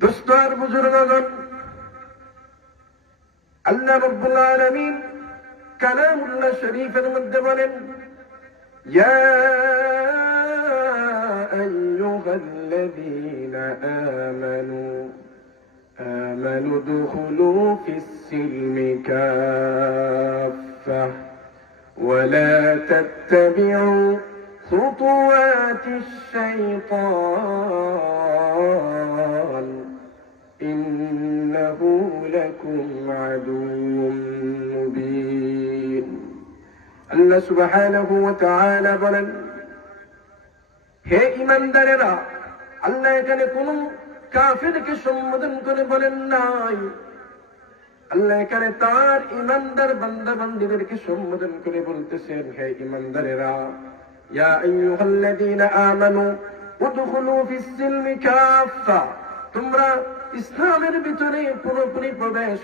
দোস্ত আর বুজুর্গগণ, আল্লাহ রাব্বুল আলামিন কালামুল্লাহ শরীফের মধ্যে বলেন, ইয়া আইয়ুহাল্লাযীনা আমানু দুখুলু ফিস-সিলমি কাফফা ওয়া লা তাত্তাবি'উ খুতুওয়াতিশ শাইতান ইন্নাহু লাকুম আদুউম মুবিন। আল্লাহ সুবহানাহু ওয়া তাআলা বলেন, হে ঈমানদারেরা, আল্লাহ এখানে কোন কাফিরকে সম্বোধন করে বলেন নাই, আল্লাহ এখানে তার ঈমানদার বান্দা বান্দীদেরকে সম্বোধন করে বলতেছেন, হে ঈমানদারেরা, ইয়া আইয়ুহাল্লাযীনা আমানু উদখুলু ফিস-সিলমি কাফফা, তোমরা ইসলামের ভিতরে পুরোপুরি প্রবেশ